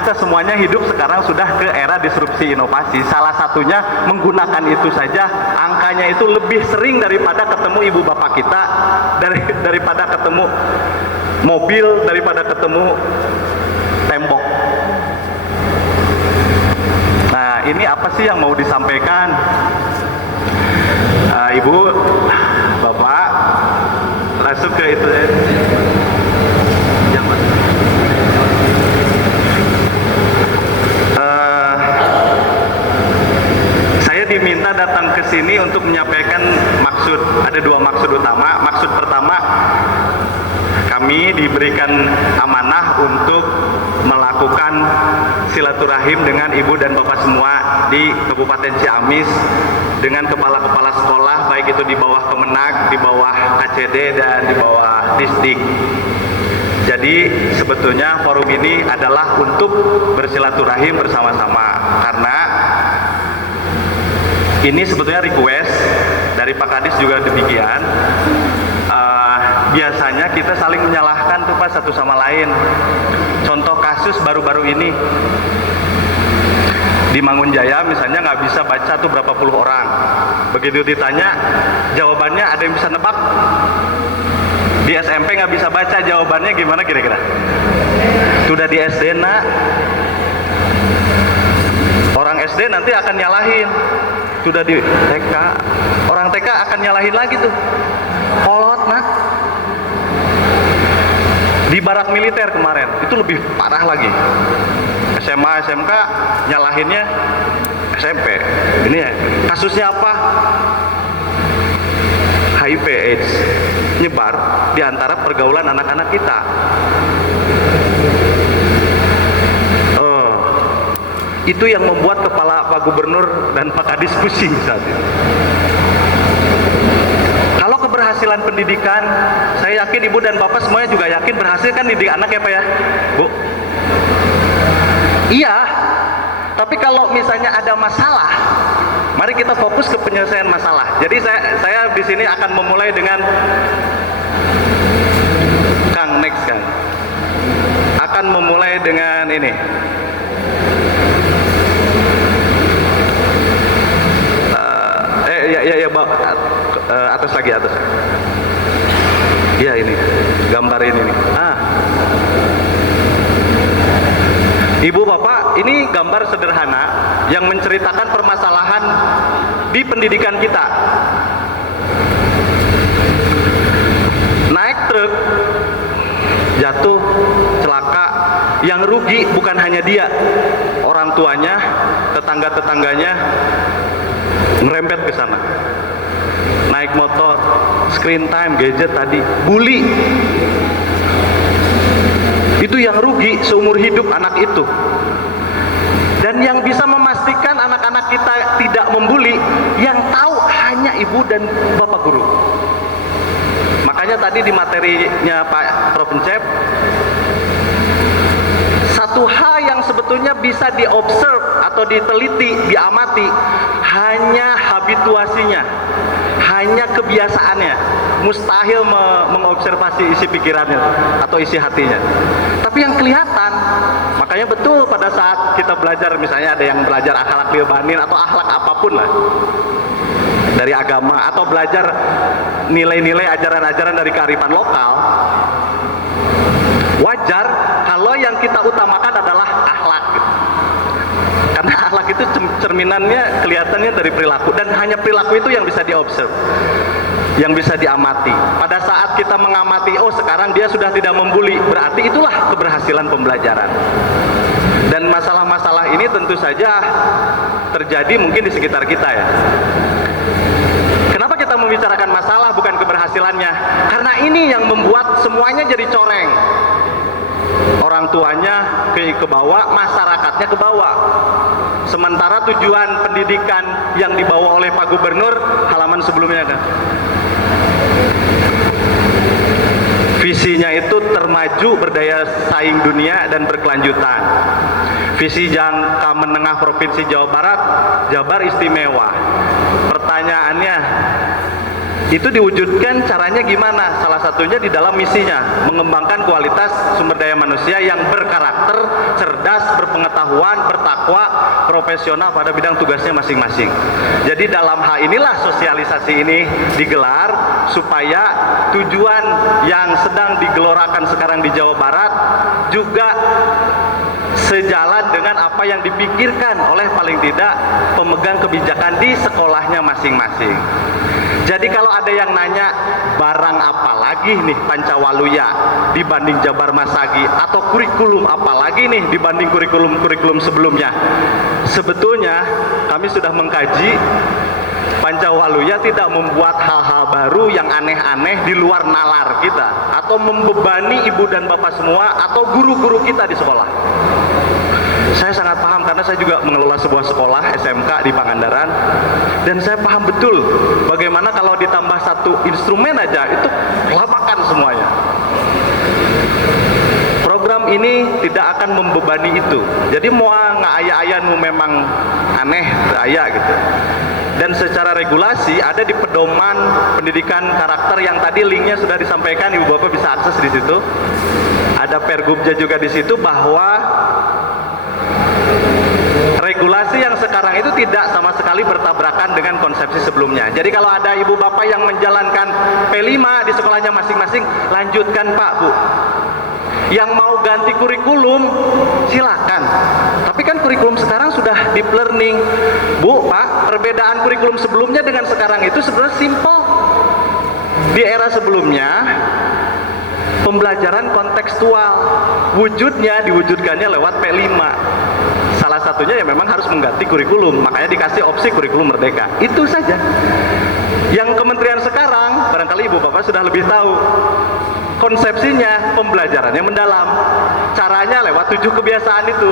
kita semuanya hidup sekarang sudah ke era disrupsi inovasi. Salah satunya menggunakan itu saja, angkanya itu lebih sering daripada ketemu ibu bapak kita, daripada ketemu mobil, daripada ketemu tembok. Nah, ini apa sih yang mau disampaikan? Ibu, bapak, langsung ke itu. Saya diminta datang ke sini untuk menyampaikan maksud. Ada dua maksud utama. Maksud pertama, kami diberikan amanah untuk melakukan silaturahim dengan ibu dan bapak semua di Kabupaten Ciamis dengan kepala-kepala sekolah, baik itu di bawah Kemenag, di bawah KCD, dan di bawah Disdik. Jadi sebetulnya forum ini adalah untuk bersilaturahim bersama-sama, karena ini sebetulnya request dari Pak Kadis juga demikian. Biasanya kita saling menyalahkan tuh Pak satu sama lain. Contoh kasus baru-baru ini di Mangunjaya misalnya nggak bisa baca tuh berapa puluh orang. Begitu ditanya jawabannya, ada yang bisa nebak. Di SMP nggak bisa baca, jawabannya gimana kira-kira? Sudah di SD nak, orang SD nanti akan nyalahin. Sudah di TK, orang TK akan nyalahin lagi tuh. Kolot nak. Di barak militer kemarin itu lebih parah lagi. SMA, SMK nyalahinnya SMP. Ini ya, kasusnya apa? HIV AIDS nyebar di antara pergaulan anak-anak kita. Itu yang membuat kepala Pak Gubernur dan Pak Kadis pusing saat itu. Kalau keberhasilan pendidikan, saya yakin ibu dan bapak semuanya juga yakin berhasil kan didik anak ya Pak ya, Bu? Iya, tapi kalau misalnya ada masalah, mari kita fokus ke penyelesaian masalah. Jadi saya di sini akan memulai dengan Kang next Kang. Akan memulai dengan ini. Atas lagi atas. Ya ini gambar ini nih. Ibu bapak, ini gambar sederhana yang menceritakan permasalahan di pendidikan kita. Naik truk, jatuh, celaka. Yang rugi bukan hanya dia, orang tuanya, tetangga-tetangganya ngerempet ke sana. Naik motor, screen time, gadget tadi, bully. Itu yang rugi seumur hidup anak itu. Dan yang bisa memastikan anak-anak kita tidak membuli, yang tahu hanya ibu dan bapak guru. Makanya tadi di materinya Pak Prof. Encep, satu hal yang sebetulnya bisa diobserve atau diteliti, diamati, hanya habituasinya, hanya kebiasaannya. Mustahil mengobservasi isi pikirannya atau isi hatinya. Tapi yang kelihatan, makanya betul pada saat kita belajar, misalnya ada yang belajar akhlak ilbanin atau akhlak apapun lah dari agama, atau belajar nilai-nilai ajaran-ajaran dari kearifan lokal, wajar kalau yang kita utamakan adalah akhlak gitu. Karena akhlak itu cerminannya kelihatannya dari perilaku, dan hanya perilaku itu yang bisa diobserv, yang bisa diamati. Pada saat kita mengamati, oh sekarang dia sudah tidak membuli, berarti itulah keberhasilan pembelajaran. Dan masalah-masalah ini tentu saja terjadi mungkin di sekitar kita ya. Kenapa kita membicarakan masalah bukan keberhasilannya? Karena ini yang membuat semuanya jadi coreng. Orang tuanya ke bawah, masyarakatnya ke bawah. Sementara tujuan pendidikan yang dibawa oleh Pak Gubernur, halaman sebelumnya kan, visinya itu termaju, berdaya saing dunia, dan berkelanjutan. Visi jangka menengah Provinsi Jawa Barat, Jabar istimewa. Pertanyaannya, Itu diwujudkan caranya gimana? Salah satunya di dalam misinya, mengembangkan kualitas sumber daya manusia yang berkarakter, cerdas, berpengetahuan, bertakwa, profesional pada bidang tugasnya masing-masing. Jadi dalam hal inilah sosialisasi ini digelar supaya tujuan yang sedang digelorakan sekarang di Jawa Barat juga sejalan dengan apa yang dipikirkan oleh paling tidak pemegang kebijakan di sekolahnya masing-masing. Jadi kalau ada yang nanya barang apa lagi nih Pancawaluya dibanding Jabar Masagi, atau kurikulum apa lagi nih dibanding kurikulum sebelumnya, sebetulnya kami sudah mengkaji. Pancawaluya tidak membuat hal-hal baru yang aneh-aneh di luar nalar kita, atau membebani ibu dan bapak semua atau guru-guru kita di sekolah. Saya sangat paham karena saya juga mengelola sebuah sekolah SMK di Pangandaran, dan saya paham betul bagaimana kalau ditambah satu instrumen aja itu kelabakan semuanya. Program ini tidak akan membebani itu. Jadi mau ngaya-ayanmu memang aneh daya gitu. Dan secara regulasi ada di pedoman pendidikan karakter yang tadi linknya sudah disampaikan, ibu bapak bisa akses di situ. Ada pergubnya juga di situ bahwa regulasi yang sekarang itu tidak sama sekali bertabrakan dengan konsepsi sebelumnya. Jadi kalau ada ibu bapak yang menjalankan P5 di sekolahnya masing-masing, lanjutkan Pak, Bu. Yang mau ganti kurikulum, silakan. Tapi kan kurikulum sekarang sudah deep learning. Bu, Pak, perbedaan kurikulum sebelumnya dengan sekarang itu sebenarnya simple. Di era sebelumnya, pembelajaran kontekstual, wujudnya diwujudkannya lewat P5. Salah satunya ya memang harus mengganti kurikulum, makanya dikasih opsi kurikulum merdeka. Itu saja. Yang kementerian sekarang, barangkali ibu bapak sudah lebih tahu, konsepsinya pembelajarannya mendalam. Caranya lewat 7 kebiasaan itu.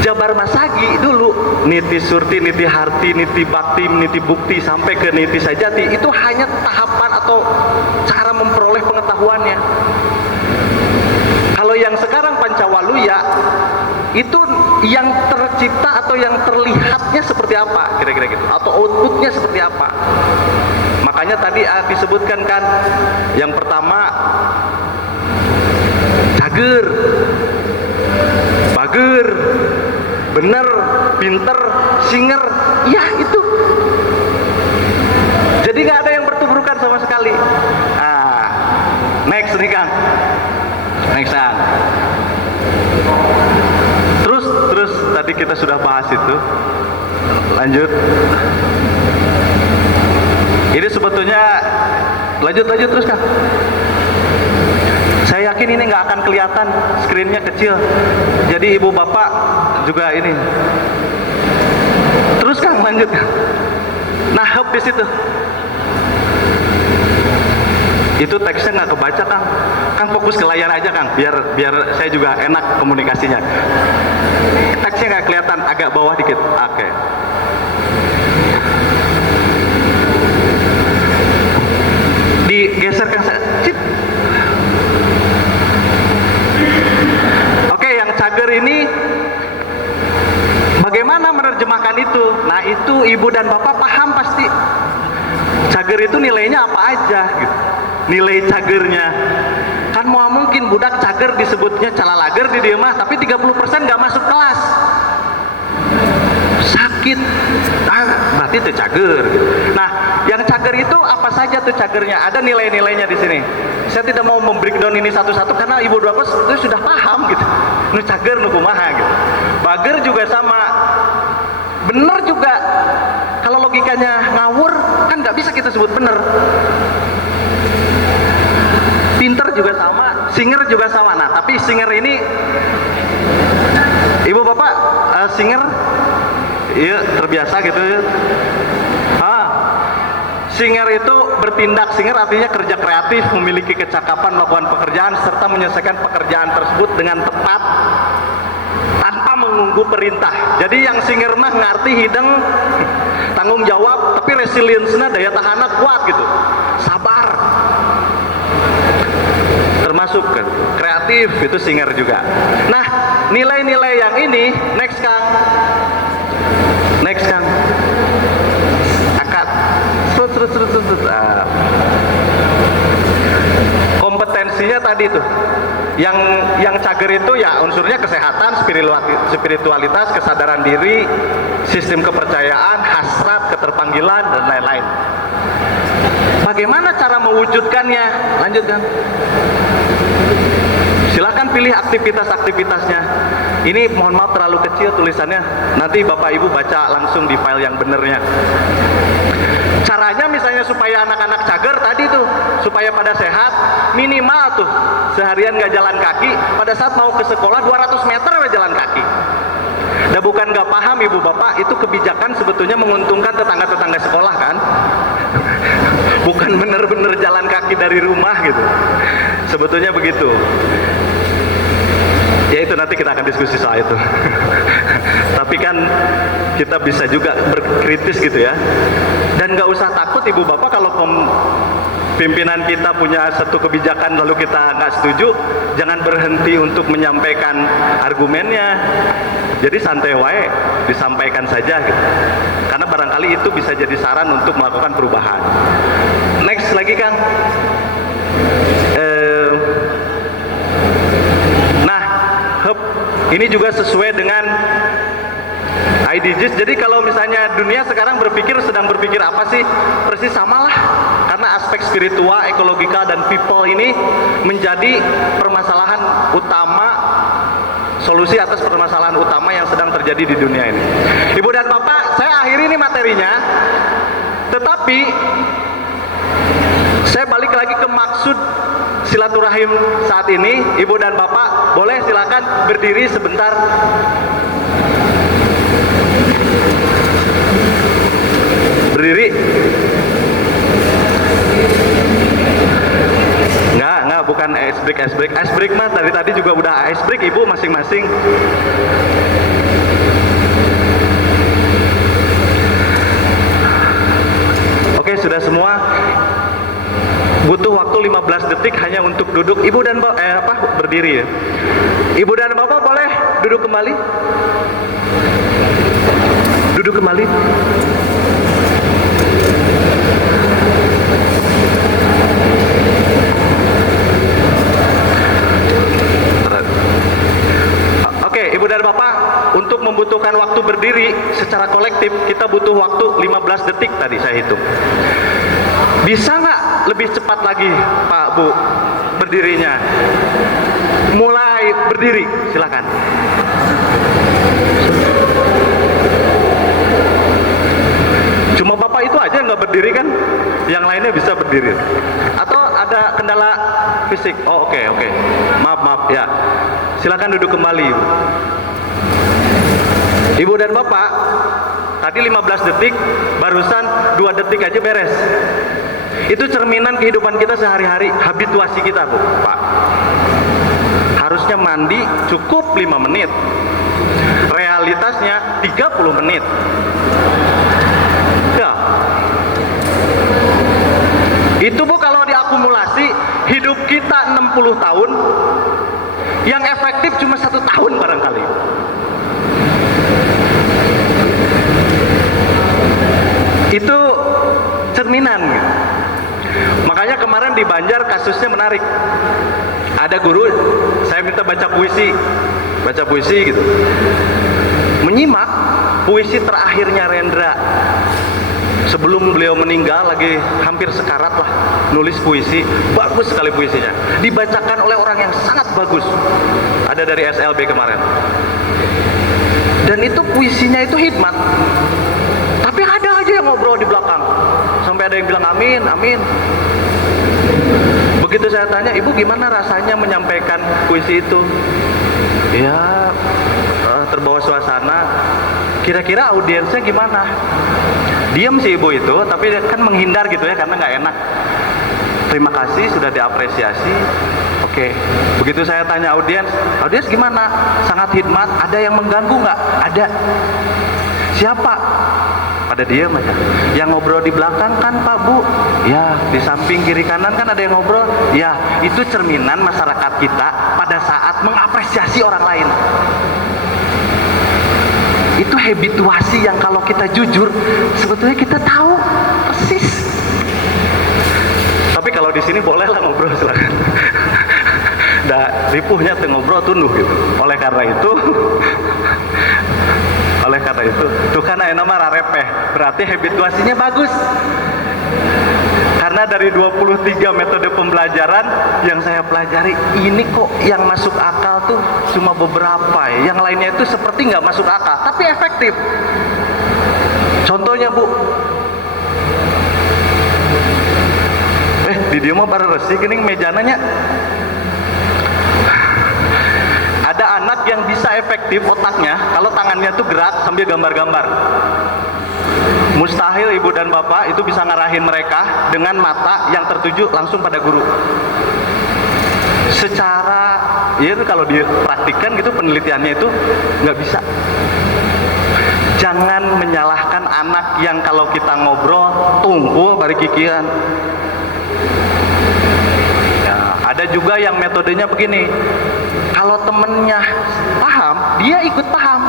Jabar Masagi dulu, niti surti, niti harti, niti bakti, niti bukti, sampai ke niti sajati, itu hanya tahapan atau cara memperoleh pengetahuannya. Kalau yang sekarang Pancawaluya, itu yang tercipta atau yang terlihatnya seperti apa, kira-kira gitu, atau outputnya seperti apa. Makanya tadi disebutkan kan, yang pertama cager, bager, bener, pinter, singer, ya itu. Jadi nggak ada yang bertubrukan sama sekali. Next nih Kang, next Kang. Terus tadi kita sudah bahas itu. Lanjut. Ini sebetulnya lanjut terus Kang. Saya yakin ini nggak akan kelihatan, screennya kecil. Jadi ibu bapak juga ini. Terus Kang, lanjut Kang. Nah, hub di situ. Itu teksnya nggak kebaca Kang. Kang fokus ke layar aja Kang, biar saya juga enak komunikasinya. Teksnya nggak kelihatan, agak bawah dikit. Oke. Digeser Kang. Oke, yang cager ini bagaimana menerjemahkan itu? Nah, itu ibu dan bapak paham pasti. Cager itu nilainya apa aja gitu. Nilai cagernya. Kan mau mungkin budak cager disebutnya calalager di dia mah, tapi 30% nggak masuk kelas. Sakit. Berarti itu cager. Nah, yang cager itu apa saja tuh cagernya? Ada nilai-nilainya di sini. Saya tidak mau membreakdown ini satu-satu karena ibu bapak itu sudah paham gitu. Nu cager nu kumaha gitu. Bager juga sama. Bener juga. Kalau logikanya ngawur kan nggak bisa kita sebut bener. Pinter juga sama, singer juga sama. Nah, tapi singer ini, ibu bapak singer, iya terbiasa gitu ya. Singer itu bertindak, singer artinya kerja kreatif, memiliki kecakapan melakukan pekerjaan serta menyelesaikan pekerjaan tersebut dengan tepat tanpa menunggu perintah. Jadi yang singer mah ngerti hideng, tanggung jawab, tapi resilience-nya daya tahannya kuat gitu, sabar. Termasuk kreatif itu singer juga. Nah, nilai-nilai yang ini next Kang akad terus tadi itu. Yang cager itu ya unsurnya kesehatan, spiritualitas, kesadaran diri, sistem kepercayaan, hasrat, keterpanggilan, dan lain-lain. Bagaimana cara mewujudkannya? Lanjutkan. Silakan pilih aktivitas-aktivitasnya. Ini mohon maaf terlalu kecil tulisannya. Nanti Bapak Ibu baca langsung di file yang benernya. Caranya misalnya supaya anak-anak cager tadi tuh, supaya pada sehat, minimal tuh seharian nggak jalan kaki, pada saat mau ke sekolah 200 meter jalan kaki. Dan bukan nggak paham Ibu Bapak, itu kebijakan sebetulnya menguntungkan tetangga-tetangga sekolah kan. Bukan bener-bener jalan kaki dari rumah gitu. Sebetulnya begitu. Ya itu nanti kita akan diskusi soal itu. Tapi kan kita bisa juga berkritis gitu ya. Dan nggak usah takut Ibu Bapak kalau pimpinan kita punya satu kebijakan lalu kita nggak setuju, jangan berhenti untuk menyampaikan argumennya. Jadi santai wae, disampaikan saja gitu. Karena barangkali itu bisa jadi saran untuk melakukan perubahan. Next lagi Kang. Ini juga sesuai dengan IDGs. Jadi kalau misalnya dunia sekarang sedang berpikir apa sih? Persis samalah. Karena aspek spiritual, ekologikal, dan people ini menjadi permasalahan utama, solusi atas permasalahan utama yang sedang terjadi di dunia ini. Ibu dan Bapak, saya akhiri ini materinya. Tetapi saya balik lagi ke maksud silaturahim saat ini. Ibu dan Bapak boleh silakan berdiri sebentar. Berdiri. Enggak, bukan ice break. Ice break mah tadi juga udah ice break Ibu masing-masing. Oke, sudah semua. Butuh waktu 15 detik hanya untuk duduk. Ibu dan Bapak berdiri ya. Ibu dan Bapak boleh duduk kembali. Duduk kembali. Oke, Ibu dan Bapak, untuk membutuhkan waktu berdiri secara kolektif kita butuh waktu 15 detik tadi saya hitung. Bisa nggak lebih cepat lagi Pak Bu berdirinya? Mulai berdiri, silakan. Cuma Bapak itu aja nggak berdiri kan? Yang lainnya bisa berdiri. Atau ada kendala fisik? Oh oke. Maaf ya. Silakan duduk kembali. Ibu dan Bapak, tadi 15 detik, barusan 2 detik aja beres. Itu cerminan kehidupan kita sehari-hari, habituasi kita Bu, Pak. Harusnya mandi cukup 5 menit. Realitasnya 30 menit. Ya. Itu Bu kalau diakumulasi, hidup kita 60 tahun, yang efektif cuma 1 tahun barangkali. Itu cerminan gitu. Makanya kemarin di Banjar kasusnya menarik. Ada guru, saya minta baca puisi gitu. Menyimak puisi terakhirnya Rendra. Sebelum beliau meninggal, lagi hampir sekarat lah, nulis puisi. Bagus sekali puisinya. Dibacakan oleh orang yang sangat bagus. Ada dari SLB kemarin. Dan itu puisinya itu hikmat. Tapi ada aja yang ngobrol di belakang. Sampai ada yang bilang amin, amin. Begitu saya tanya, Ibu gimana rasanya menyampaikan puisi itu? Ya, terbawa suasana. Kira-kira audiensnya gimana? Diam sih Ibu itu, tapi kan menghindar gitu ya, karena nggak enak. Terima kasih sudah diapresiasi. Oke. Begitu saya tanya audiens gimana? Sangat hikmat. Ada yang mengganggu nggak? Ada. Siapa? Pada diam aja. Yang ngobrol di belakang kan Pak Bu? Ya, di samping kiri kanan kan ada yang ngobrol. Ya, itu cerminan masyarakat kita pada saat mengapresiasi orang lain. Itu habituasi yang kalau kita jujur, sebetulnya kita tahu persis. Tapi kalau di sini bolehlah ngobrol silakan. ripuhnya teu ngobrol tunduh gitu. Oleh karena itu tuh kan ayeuna mah rarepeh, berarti habituasinya bagus. Karena dari 23 metode pembelajaran yang saya pelajari, ini kok yang masuk akal tuh cuma beberapa ya. Yang lainnya itu seperti nggak masuk akal, tapi efektif. Contohnya Bu, di dia mah baru resik gini mejananya. Ada anak yang bisa efektif otaknya kalau tangannya tuh gerak sambil gambar-gambar. Mustahil ibu dan bapak itu bisa ngarahin mereka dengan mata yang tertuju langsung pada guru. Secara ya kalau dipraktikkan gitu penelitiannya itu nggak bisa. Jangan menyalahkan anak yang kalau kita ngobrol tunggu bari kikian. Ya, ada juga yang metodenya begini. Kalau temennya paham, dia ikut paham.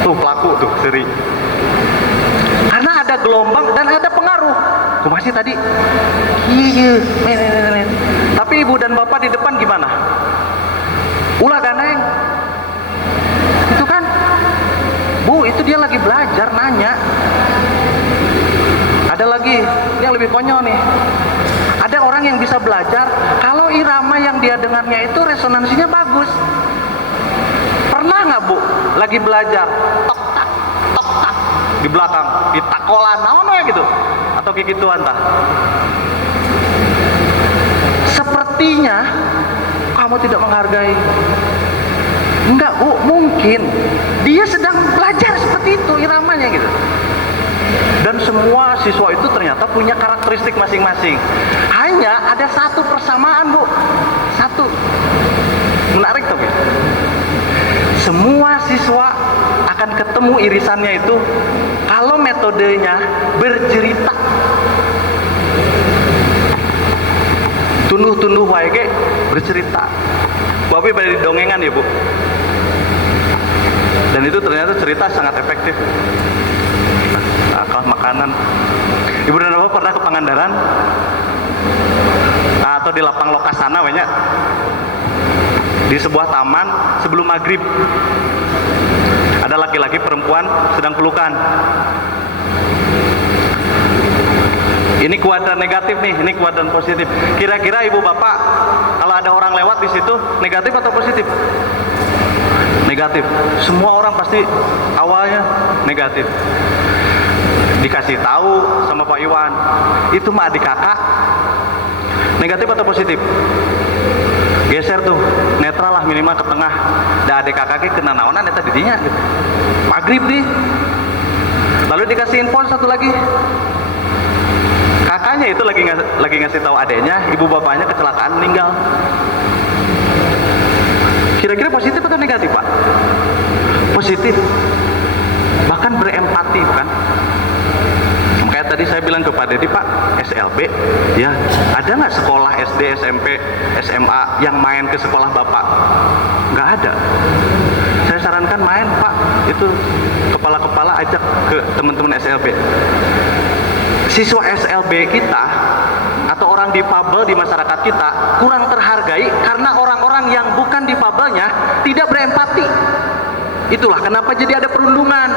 Tuh pelaku tuh seri. Karena ada gelombang dan ada pengaruh. Kumasih tadi. Iya. Tapi ibu dan bapak di depan gimana? Ulah ganeng. Itu kan. Bu, itu dia lagi belajar nanya. Ada lagi yang lebih konyol nih. Ada orang yang bisa belajar kalau irama yang dia dengarnya itu resonansinya bagus. Pernah nggak Bu lagi belajar tok tak di belakang ditakolan naon ya gitu atau kayak gituan tah? Sepertinya kamu tidak menghargai. Enggak Bu, mungkin dia sedang belajar seperti itu iramanya gitu. Dan semua siswa itu ternyata punya karakteristik masing-masing. Hanya ada satu persamaan Bu, satu menarik tapi semua siswa akan ketemu irisannya itu kalau metodenya bercerita. Tunduh-tunduh wae bercerita. Bapak pada didongengan ya Bu. Dan itu ternyata cerita sangat efektif. Akal makanan. Ibu dan Bapak pernah ke Pangandaran? Atau di lapang Lokasana banyak? Di sebuah taman sebelum maghrib ada laki-laki perempuan sedang pelukan. Ini kuadran negatif nih, ini kuadran positif. Kira-kira ibu bapak kalau ada orang lewat di situ negatif atau positif? Negatif. Semua orang pasti awalnya negatif. Dikasih tahu sama Pak Iwan, itu mah adik kakak. Negatif atau positif? Geser tuh, netral lah minimal ke tengah. Da adik kakaknya kena naonan eta didinya gitu. Maghrib nih. Lalu dikasih info satu lagi. Kakaknya itu lagi ngasih tahu adeknya, ibu bapaknya kecelakaan meninggal. Kira-kira positif atau negatif, Pak? Positif. Bahkan berempati, bukan? Kayak tadi saya bilang ke Pak Dedi, Pak, SLB, ya, ada nggak sekolah SD, SMP, SMA yang main ke sekolah Bapak? Nggak ada. Saya sarankan main, Pak, itu kepala-kepala ajak ke teman-teman SLB. Siswa SLB kita atau orang difabel di masyarakat kita kurang terhargai karena orang-orang yang bukan difabelnya tidak berempati. Itulah kenapa jadi ada perundungan.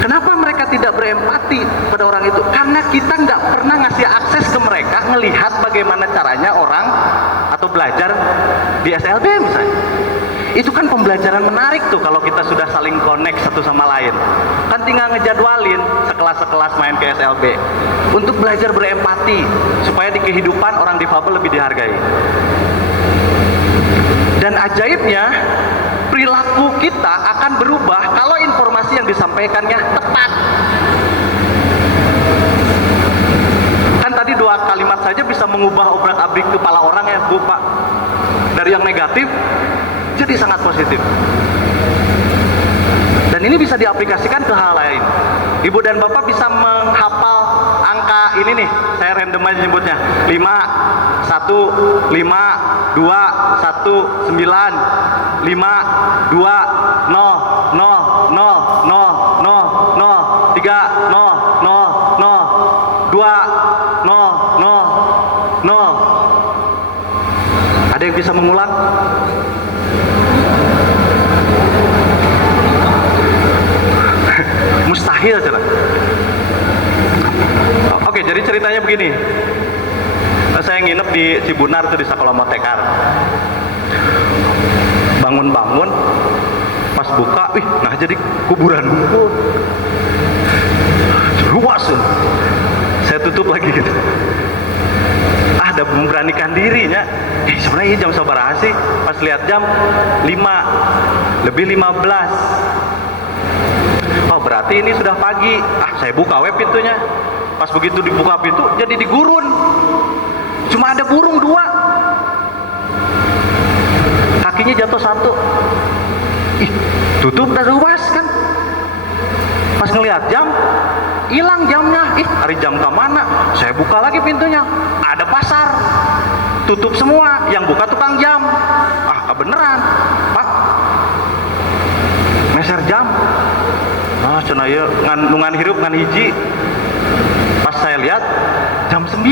Kenapa mereka tidak berempati pada orang itu? Karena kita nggak pernah ngasih akses ke mereka ngelihat bagaimana caranya orang atau belajar di SLB misalnya. Itu kan pembelajaran menarik tuh kalau kita sudah saling connect satu sama lain. Kan tinggal ngejadwalin sekelas-sekelas main ke SLB untuk belajar berempati supaya di kehidupan orang difabel lebih dihargai. Dan ajaibnya perilaku kita akan berubah kalau informasi yang disampaikannya tepat. Kan tadi 2 kalimat saja bisa mengubah obrak-abrik kepala orang ya Bu Pak. Dari yang negatif jadi sangat positif. Dan ini bisa diaplikasikan ke hal lain. Ibu dan Bapak bisa menghafal angka ini nih, saya random aja nyebutnya. 5, 1, 5, 2, 1, 9, 5, 2, 0, 0, 0, 0, 0, 0, 3, 0, 0, 0, 2, 0, bisa mengulang? Mustahil cara. Oke, jadi ceritanya begini. Saya nginep di Cibunar tuh di Sekolah Motekar. Bangun-bangun, pas buka, nah jadi kuburan ngumpul. Luas tuh. Saya tutup lagi gitu. Ada memberanikan dirinya. Sebenarnya jam sabaraha sih? Pas lihat jam 5 lebih 15. Oh berarti ini sudah pagi. Saya buka pintunya. Pas begitu dibuka pintu jadi digurun. Cuma ada burung 2. Kakinya jatuh 1. Tutup dan luas kan. Pas ngelihat jam, hilang jamnya. Hari jam ke mana? Saya buka lagi pintunya. Ada pasar. Tutup semua. Yang buka tukang jam. Beneran, Pak. Meser jam. Cenah ieu ngan hirup ngan hiji. Pas saya lihat jam 9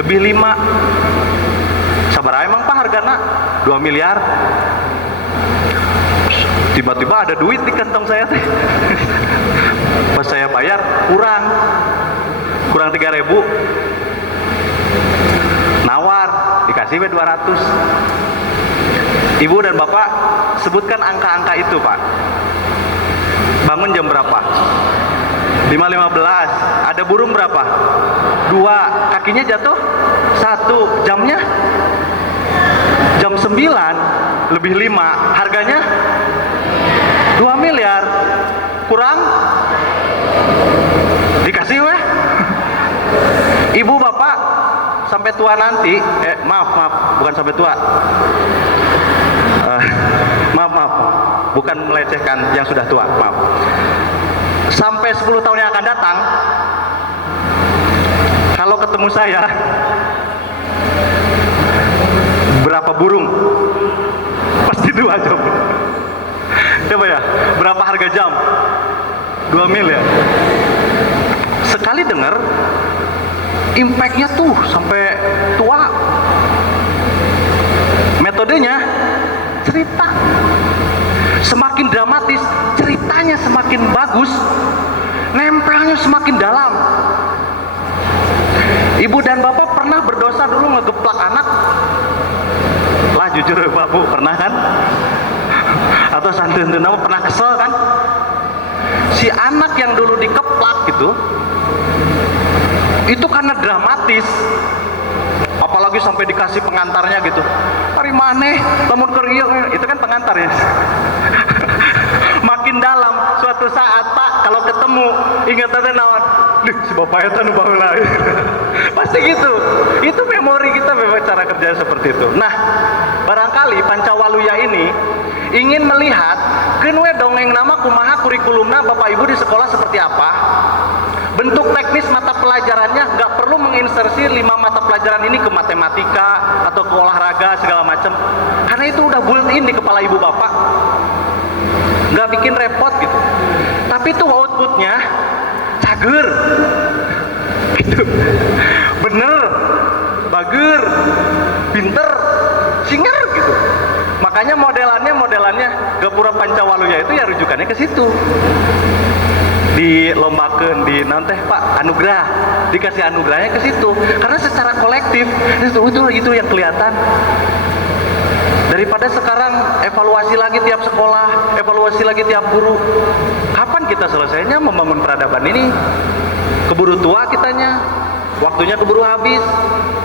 lebih 5. Sabaraha emang Pak hargana? 2 miliar. Tiba-tiba ada duit di kantong saya teh. Pas saya bayar kurang 3.000. Nawar, dikasih 200. Ibu dan Bapak sebutkan angka-angka itu, Pak. Bangun jam berapa? 5.15. Ada burung berapa? 2. Kakinya jatuh 1. Jamnya jam 9 lebih 5. Harganya 2 miliar. Kurang dikasih weh. Ibu bapak sampai tua nanti, maaf, bukan sampai tua. Maaf, bukan melecehkan yang sudah tua, maaf. Sampai 10 tahun yang akan datang, kalau ketemu saya, berapa burung? Pasti 2 jam. Coba ya, berapa harga jam? 2 miliar. Sekali dengar, impact-nya tuh sampai tua. Metodenya cerita. Semakin dramatis, ceritanya semakin bagus, nempelnya semakin dalam. Ibu dan bapak pernah berdosa dulu ngegeplak anak? Lah jujur Pak Bu, pernah kan? Atau santun-santun apa pernah kesel kan? Si anak yang dulu dikeplak gitu, itu karena dramatis, apalagi sampai dikasih pengantarnya gitu. Hari maneh, lamun keur ieu, itu kan pengantar ya. Makin dalam, suatu saat Pak kalau ketemu ingatannya naon, si bapak eta nu baheula. Pasti gitu. Itu memori kita memang cara kerja seperti itu. Nah, barangkali Pancawaluya ini ingin melihat keun we dongeng nama kumaha kurikulumna Bapak Ibu di sekolah seperti apa. Bentuk teknis mata pelajarannya nggak perlu menginsersi 5 mata pelajaran ini ke matematika atau ke olahraga segala macam, karena itu udah built-in di kepala ibu bapak, nggak bikin repot gitu. Tapi itu outputnya cager, gitu. Bener, bager, pinter, singer gitu. Makanya modelannya Gapura Pancawaluya itu ya rujukannya ke situ. Dilombakan di nanti Pak anugerah, dikasih anugerahnya ke situ, karena secara kolektif itu yang kelihatan. Daripada sekarang evaluasi lagi tiap sekolah, evaluasi lagi tiap guru. Kapan kita selesainya membangun peradaban ini? Keburu tua kitanya, waktunya keburu habis,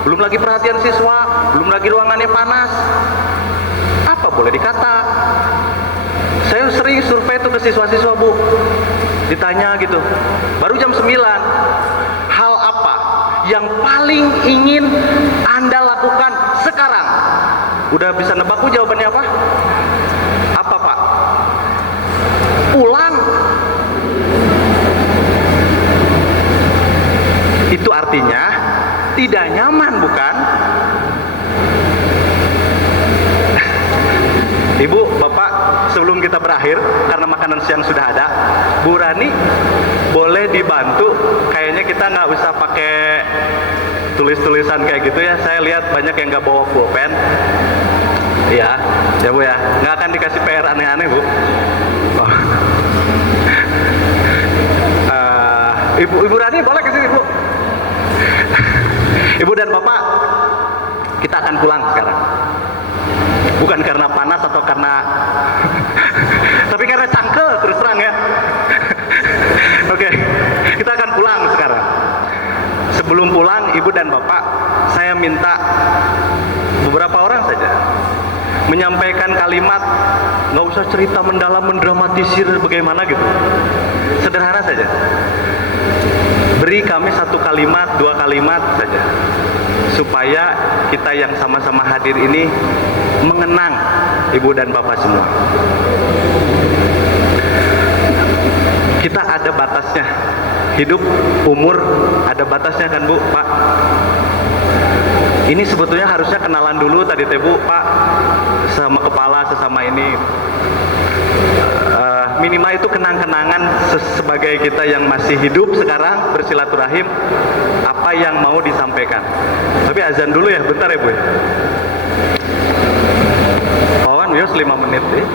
belum lagi perhatian siswa, belum lagi ruangannya panas. Apa boleh dikata? Saya sering survei itu ke siswa-siswa Bu, ditanya gitu, baru jam 9, hal apa yang paling ingin Anda lakukan sekarang? Udah bisa nebak Bu jawabannya apa? Apa Pak? Pulang. Itu artinya tidak nyaman, bukan? Ibu, Bapak, sebelum kita berakhir, karena makanan siang sudah ada, Bu Rani boleh dibantu, kayaknya kita nggak usah pakai tulis-tulisan kayak gitu ya. Saya lihat banyak yang nggak bawa pulpen. Iya, ya Bu ya. Nggak akan dikasih PR aneh-aneh Bu. Oh. Ibu Rani boleh ke sini Bu. Ibu dan Bapak, kita akan pulang sekarang. Bukan karena panas atau karena tapi karena cangkel terus terang ya. Oke, kita akan pulang sekarang. Sebelum pulang, Ibu dan Bapak, saya minta beberapa orang saja menyampaikan kalimat, nggak usah cerita mendalam, mendramatisir bagaimana gitu. Sederhana saja. Beri kami satu kalimat, dua kalimat saja, supaya kita yang sama-sama hadir ini mengenang Ibu dan Bapak semua. Kita ada batasnya. Hidup, umur, ada batasnya kan Bu, Pak? Ini sebetulnya harusnya kenalan dulu tadi teh Bu, Pak, sama kepala sesama ini. Minimal itu kenang-kenangan sebagai kita yang masih hidup sekarang, bersilaturahim, apa yang mau disampaikan. Tapi azan dulu ya, bentar ya Bu. Kawan, yos 5 menit deh.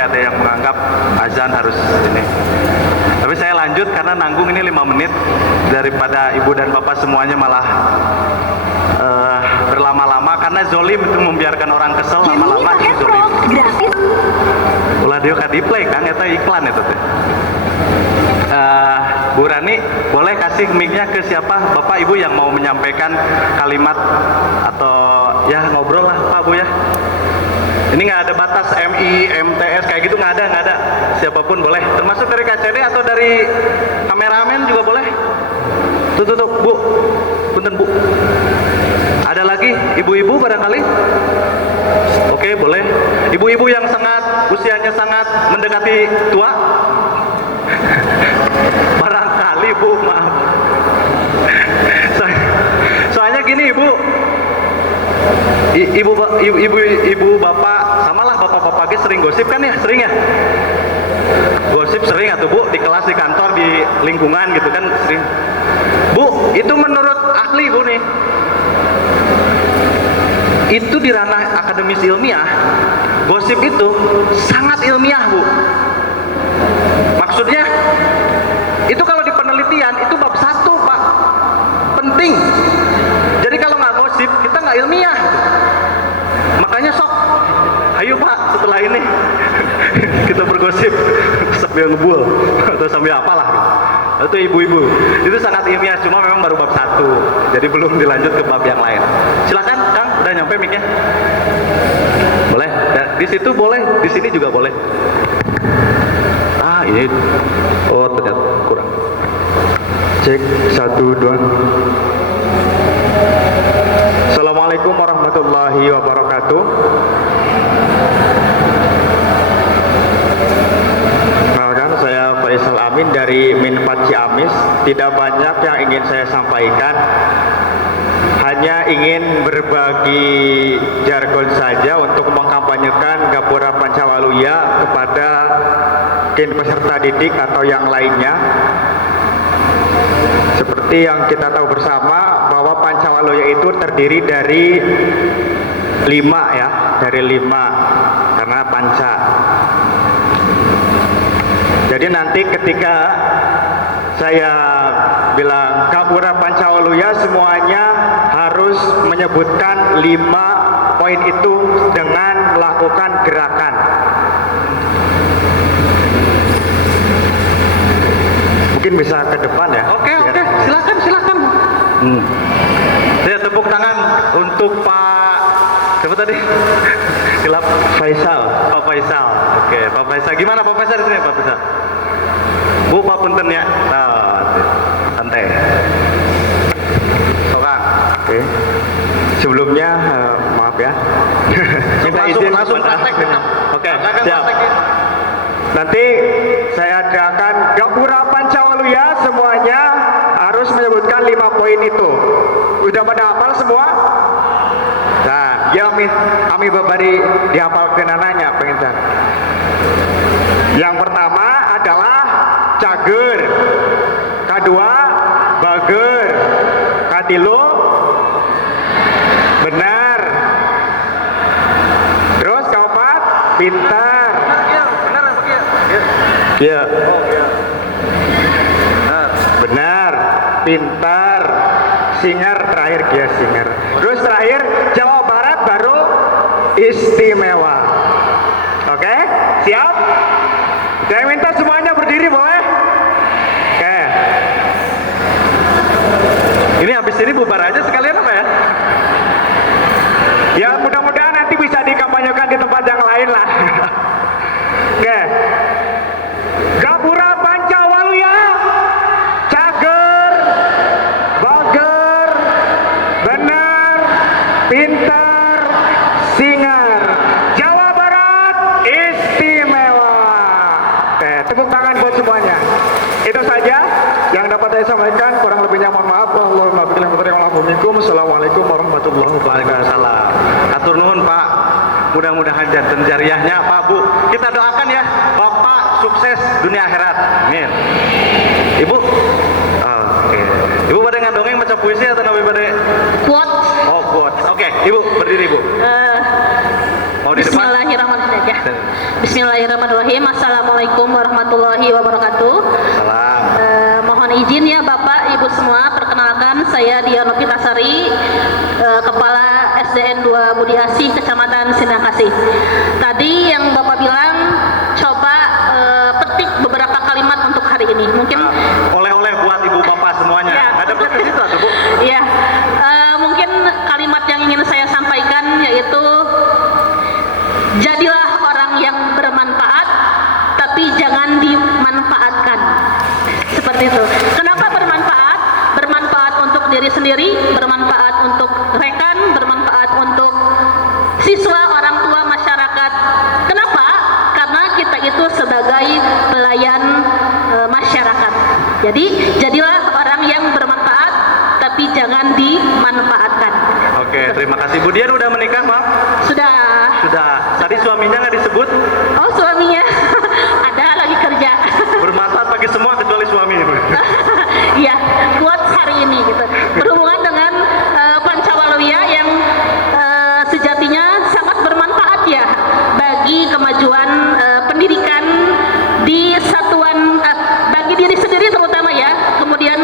Ada yang menganggap azan harus ini, tapi saya lanjut karena nanggung ini 5 menit daripada Ibu dan Bapak semuanya malah berlama-lama, karena zolim itu membiarkan orang kesel lama-lama itu zolim. Ulah dia ka diplay kan, eta iklan itu teh. Bu Rani, boleh kasih mic-nya ke siapa, Bapak Ibu yang mau menyampaikan kalimat atau ya ngobrol lah Pak Bu ya. Ini nggak ada batas MI, MTS kayak gitu, nggak ada. Siapapun boleh, termasuk dari KCD atau dari kameramen juga boleh. Tuh Bu, punten Bu. Ada lagi ibu-ibu barangkali? Oke, boleh. Ibu-ibu yang usianya sangat mendekati tua. Barangkali Bu, maaf. Soalnya gini Ibu. Ibu bapak, samalah bapak-bapak sering gosip kan ya, sering ya. Gosip sering atau Bu, di kelas, di kantor, di lingkungan gitu kan sering. Bu, itu menurut ahli Bu nih, itu di ranah akademis ilmiah, gosip itu sangat ilmiah Bu. Maksudnya, itu kalau di penelitian itu bab 1 Pak, penting. Jadi kalau nggak gosip, kita nggak ilmiah. Makanya sok, ayo Pak, setelah ini kita bergosip sambil ngebul atau sambil apalah. Itu ibu-ibu, itu sangat ilmiah, cuma memang baru bab 1, jadi belum dilanjut ke bab yang lain. Silakan Kang, udah nyampe mic-nya? Boleh? Di situ boleh, di sini juga boleh. Ini, oh ternyata kurang. Cek 1, 2. Assalamualaikum warahmatullahi wabarakatuh. Perkenalkan, saya Faisal Amin dari Minfat Ciamis. Tidak banyak yang ingin saya sampaikan, hanya ingin berbagi jargon saja untuk mengkampanyekan Gapura Pancawaluya kepada peserta didik atau yang lainnya. Seperti yang kita tahu bersama bahwa Pancawaluya itu terdiri dari 5 ya, dari 5 karena panca. Jadi nanti ketika saya bilang Gapura Pancawaluya, semuanya harus menyebutkan 5 poin itu dengan melakukan gerakan. Mungkin bisa ke depan ya. Oke, silakan. Saya tepuk tangan untuk Pak siapa tadi? Hilap Faisal. Pak Faisal. Oke, Pak Faisal. Gimana Pak Faisal di sini Pak Faisal? Bu, Pak punten ya. Santai. Oke. Sebelumnya maaf ya. Minta izin langsung praktek. Oke, siap. Nanti saya adakan Gapura Pancawaluya, semuanya harus menyebutkan 5 poin dihafalkeun ananya penginten. Yang pertama adalah cager, kedua bager, katilu benar, terus keempat pintar. Benar apa kia? Iya. Oh iya. Benar, pintar, singer terakhir dia singer. Terus terakhir Jawa Barat baru istimewa. Oke, siap? Saya minta semuanya berdiri boleh? Oke. Ini habis ini bubar aja sekalian apa ya? Ya mudah-mudahan nanti bisa dikampanyekan di tempat yang lain lah. Oke. Gapura Pancawaluya, cager, bager, benar, pintar, singer. Jawa Barat istimewa. Oke, tepuk tangan buat semuanya. Itu saja yang dapat saya sampaikan. Kurang lebihnya mohon maaf. Assalamualaikum warahmatullahi wabarakatuh. Waalaikumsalam. Atur nuhun Pak. Mudah-mudahan janten jariahnya Pak Bu. Kita doakan ya Bapak sukses dunia akhirat. Amin. Ibu. Oke. Ibu pada ngandongeng maca puisi atau nabi pada Quote. Oh, quote. Oke, Ibu berdiri Ibu. Mau di depan? Bismillahirrahmanirrahim. Bismillahirrahmanirrahim. Assalamualaikum warahmatullahi wabarakatuh. Salam. Mohon izin ya Bapak, Ibu semua, perkenalkan saya Dia Novitasari, Kepala SDN 2 Budi Asih, Kecamatan Sindang Kasih. Tadi yang Bapak bilang coba petik beberapa kalimat untuk hari ini. Mungkin Oleh-oleh buat Ibu Bapak semuanya. Ya. Ada ke situ atau Bu? ya, mungkin kalimat yang ingin saya sampaikan yaitu jadilah orang yang bermanfaat, tapi jangan dimanfaatkan. Seperti itu. Kenapa bermanfaat? Bermanfaat untuk diri sendiri, bermanfaat untuk rekan, bermanfaat untuk siswa, orang tua, masyarakat. Kenapa? Karena kita itu sebagai pelayan masyarakat. Jadi, jadilah orang yang bermanfaat, tapi jangan dimanfaatkan. Oke, terima kasih. Bu Dian udah menikah, Maaf? Sudah. Sudah. Tadi suaminya nggak disebut? Oh, suaminya ada lagi kerja. Bermanfaat bagi semua kecuali suami. Iya, kuat hari ini gitu. Berhubungan dengan Pancawaluya yang sejatinya sangat bermanfaat ya bagi kemajuan pendidikan di satuan, bagi diri sendiri terutama ya. Kemudian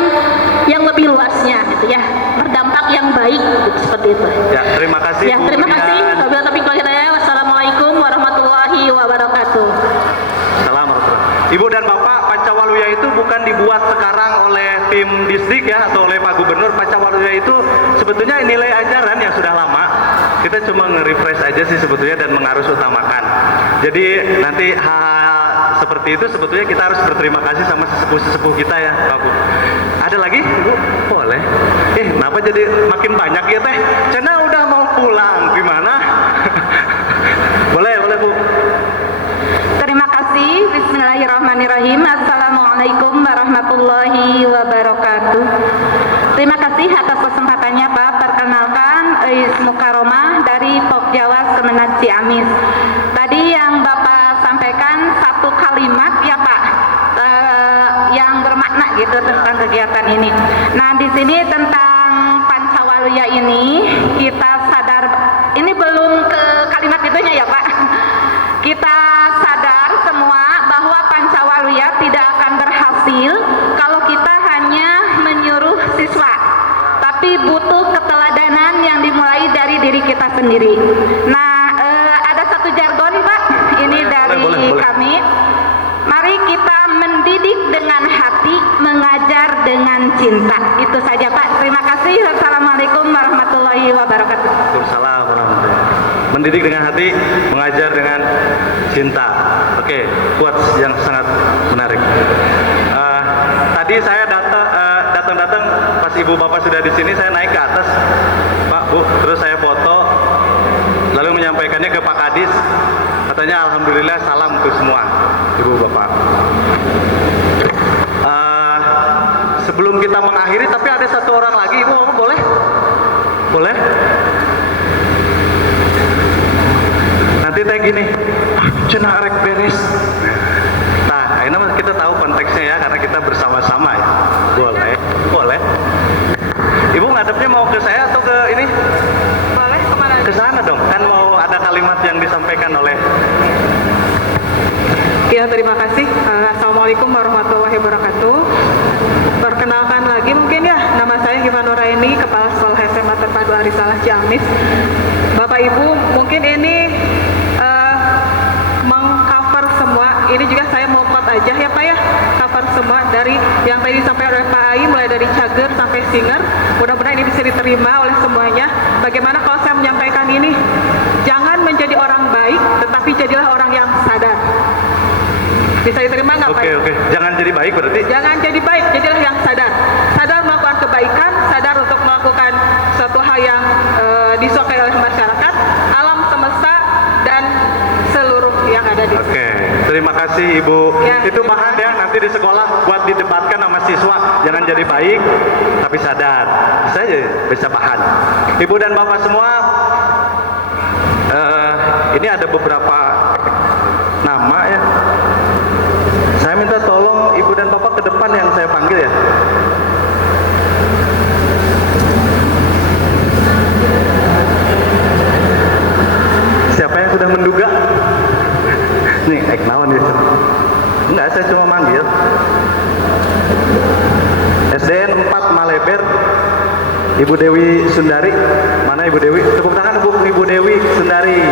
yang lebih luasnya gitu ya, berdampak yang baik gitu, seperti itu. Ya, terima kasih. Ya, terima kasih. Wabillahi taufiq wal hidayah. Wassalamualaikum warahmatullahi wabarakatuh. Salam Ibu dan Bapak, Pancawaluya itu bukan dibuat sekarang oleh tim distrik ya atau oleh Pak Gubernur. Pancawaluya itu sebetulnya nilai ajaran yang sudah lama. Kita cuma nge-refresh aja sih sebetulnya dan mengharus utamakan. Jadi nanti hal seperti itu sebetulnya kita harus berterima kasih sama sesepuh-sesepuh kita ya Pak Bu. Ada lagi Ibu? Boleh. Kenapa jadi makin banyak ya Teh? Cina udah mau pulang, gimana? Boleh Bu. Terima kasih. Bismillahirrahmanirrahim. Assalamualaikum warahmatullahi wabarakatuh. Terima kasih atas kesempatannya Pak. Perkenalkan Eis Mukaromah dari Pok Jawa Kemenag Ciamis. Tadi yang Bapak sampaikan satu kalimat ya Pak, yang bermakna gitu tentang kegiatan ini. Nah di sini tentang Pancawaluya ini kita sadar, ini belum ke kalimat itunya ya Pak. Kita sadar semua bahwa Pancawaluya tidak akan berhasil kalau kita hanya menyuruh siswa, tapi butuh keteladanan yang dimulai dari diri kita sendiri. Nah, ada satu jargon Pak, ini dari boleh. kami. Mari kita mendidik dengan hati, mengajar dengan cinta. Itu saja Pak. Terima kasih. Wassalamualaikum warahmatullahi wabarakatuh. Waalaikumsalam warahmatullahi wabarakatuh. Mendidik dengan hati, mengajar dengan cinta. Oke, quotes yang sangat menarik. Tadi saya datang pas Ibu Bapak sudah di sini, saya naik ke atas, Pak Bu, terus saya foto, lalu menyampaikannya ke Pak Kadis. Katanya alhamdulillah salam untuk semua Ibu Bapak. Sebelum kita mengakhiri, tapi ada satu orang lagi, Ibu Bapak boleh? Boleh? Nanti saya gini, cenah arek beres. Nah, ini kita tahu konteksnya ya, karena kita bersama-sama ya. Boleh, boleh. Ibu ngadepnya mau ke saya atau ke ini? Boleh kemana? Ke sana dong, kan mau ada kalimat yang disampaikan oleh. Ya, terima kasih. Assalamualaikum warahmatullahi wabarakatuh. Perkenalkan lagi mungkin ya, nama saya Hiva Nuraini, Kepala Sekolah SMA Terpadu Arisalah Ciamis. Bapak Ibu, mungkin ini mengcover semua. Ini juga saya mau quote aja ya Pak ya, cover semua dari yang tadi disampaikan oleh Pak Ai, mulai dari cager sampai singer. Mudah-mudahan ini bisa diterima oleh semuanya. Bagaimana kalau saya menyampaikan ini? Jangan menjadi orang baik, tetapi jadilah orang yang sadar. Bisa diterima nggak Pak? Oke. Jangan jadi baik berarti? Jangan jadi baik, jadilah yang sadar. Sadar melakukan kebaikan, sadar untuk melakukan suatu hal yang disukai oleh masyarakat, alam semesta, dan seluruh yang ada di sini. Oke, terima kasih Ibu. Ya, Itu terima bahan ya, nanti di sekolah buat didebatkan sama siswa. Jangan jadi baik, tapi sadar. Bisa aja, bisa bahan. Ibu dan Bapak semua, ini ada beberapa nama ya. Saya minta tolong Ibu dan Bapak ke depan yang saya panggil ya. Siapa yang sudah menduga? Nih, naon ya? Enggak, saya cuma manggil. SDN 4 Maleber, Ibu Dewi Sundari. Mana Ibu Dewi? Tepuk tangan Bu, Ibu Dewi Sundari.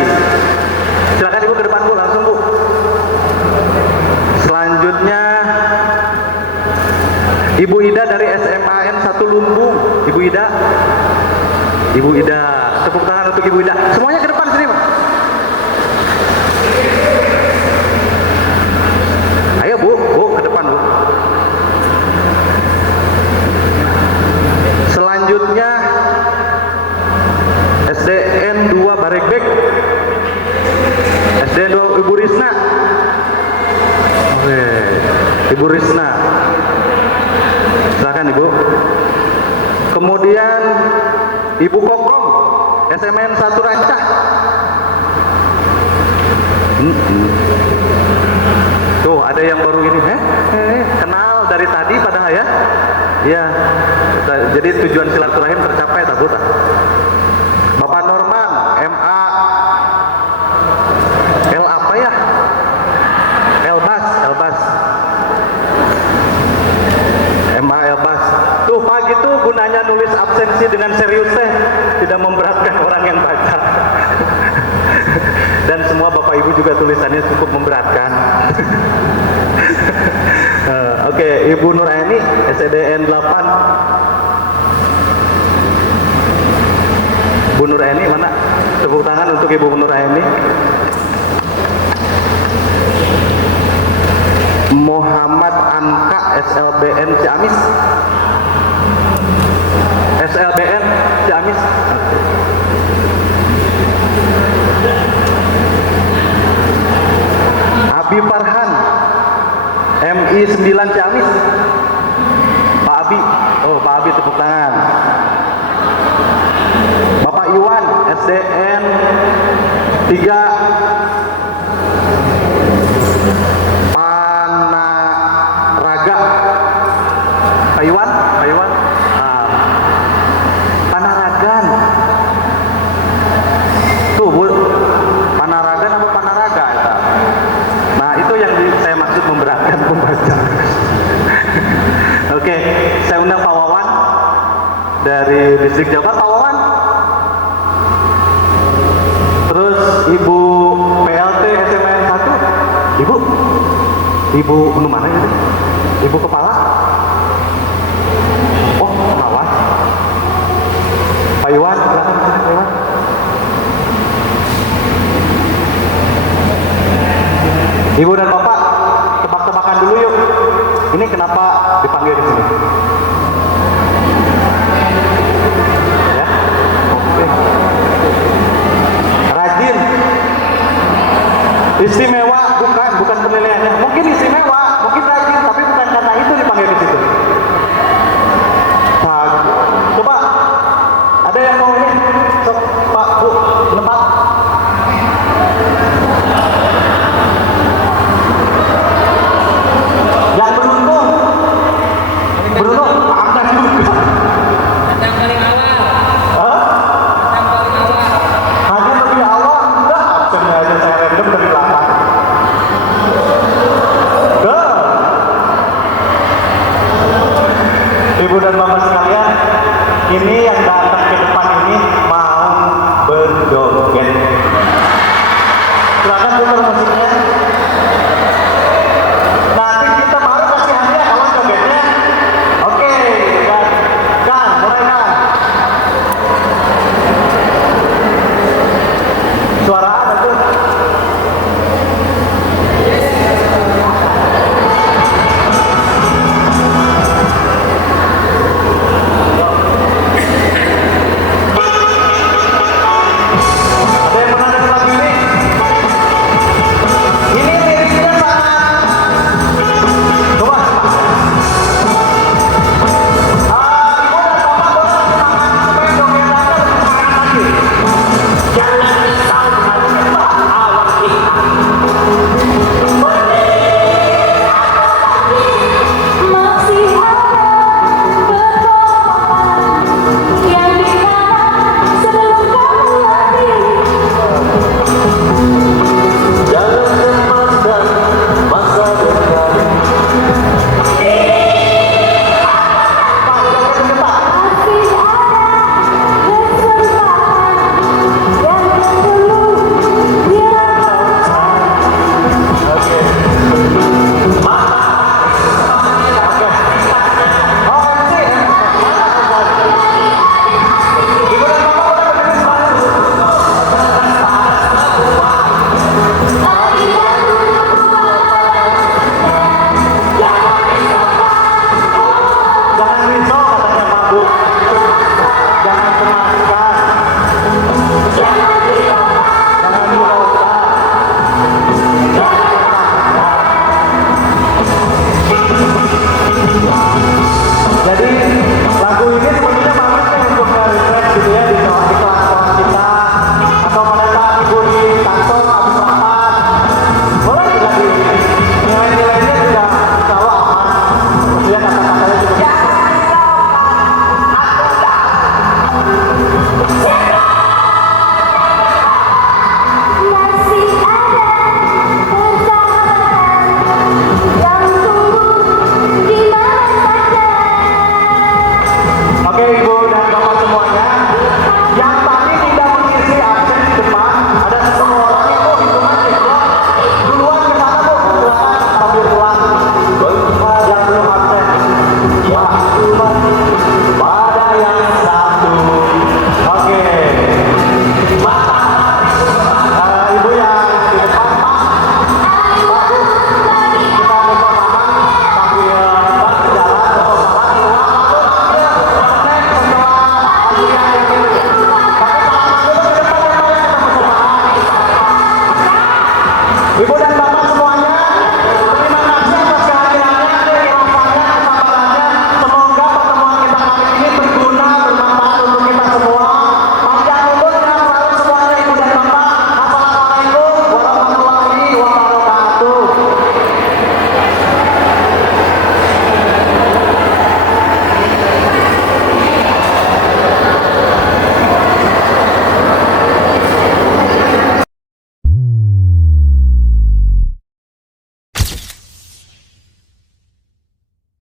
Silakan Ibu ke depan Bu, langsung Bu. Selanjutnya Ibu Ida dari SMAN 1 Lumbung. Ibu Ida. Ibu Ida. Tepuk tangan untuk Ibu Ida. Semuanya ke depan sini Pak. Ayo Bu, ke depan Bu. Selanjutnya SDN 2 Barekbek. SDN 2 Ibu Risna. Oke, Ibu Risna. Silakan Ibu. Kemudian Ibu Kokom, SMN 1 Rancah. Tuh, ada yang baru ini, kenal dari tadi padahal ya. Iya. Jadi tujuan silaturahim tercapai tak Bu? Bapak Norman, MA L apa ya? Elbas. MA Elbas. Tuh Pak, gitu gunanya nulis absensi dengan serius teh, tidak memberatkan orang yang baca. Dan semua Bapak Ibu juga tulisannya cukup memberatkan. Oke, Ibu Nuraini, SDN 8. Bu Nuraini mana? Tepuk tangan untuk Ibu Nuraini. Muhammad Anka, SLBN Ciamis. SLBN Ciamis. Abi Farhan, MI 9 Ciamis. Pak Abi. Oh, Pak Abi tepuk tangan. Bapak Iwan, SDN 3 Panaraga. Pak Iwan. Panaragan. Tuh Bu, Panaragan apa Panaraga ya? Nah, itu yang saya maksud memberatkan pembaca. Oke, saya undang Pak Wawan dari Distrik Jawa. Pak Wawan. Terus Ibu PLT SMN 1. Ibu mana itu? Ibu kepala? Oh, pengawas. Pak Iwan, silakan Pak Iwan. Ibu dan Bapak, tebak-tebakan dulu yuk. Ini kenapa dipanggil di sini? Ya, oke. Rajin, istimewa, bukan penilaiannya. Mungkin istimewa, mungkin rajin, tapi bukan karena itu dipanggil di situ. Nah, coba ada yang mau ini? Sok, Pak, Bu, tempat. dan bapak sekalian, ini yang